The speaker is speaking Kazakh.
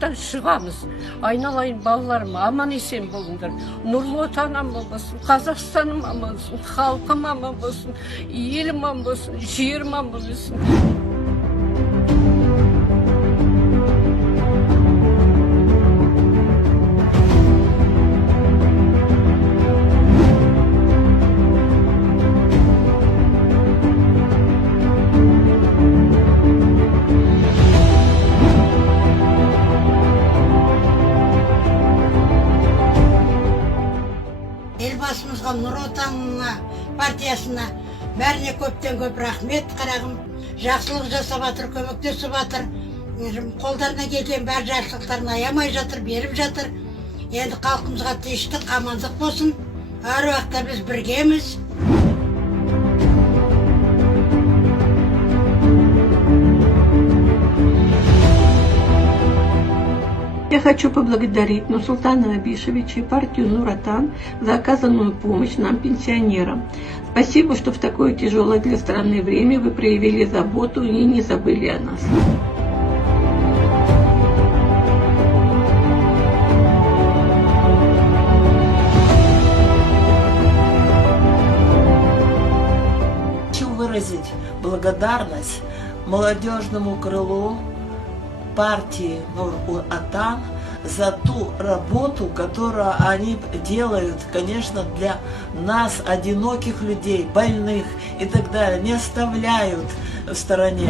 жақтан шығамыз. Айналайын балаларым, аман есен болыңдар. Нұрлы отан аман болсын, Қазақстаным аман болсын, халқым аман болсын, елім аман болсын, жерім аман болсын. Елбасымызға, Нұр Отанына, партиясына бәріне көптен көп рахмет, қарағым. Жақсылық жасап жатыр, көмектесіп жатыр. Қолдарына келген бәр жақсылықтарын аямай жатыр, беріп жатыр. Енді халқымызға тыныштық, амандық болсын. Әр уақытта біз біргеміз. Я хочу поблагодарить Нурсултана Абишевича и партию Нур Отан за оказанную помощь нам, пенсионерам. Спасибо, что в такое тяжелое для страны время вы проявили заботу и не забыли о нас. Хочу выразить благодарность молодежному крылу партии Нур Отан за ту работу, которую они делают, конечно, для нас, одиноких людей, больных и так далее, не оставляют в стороне.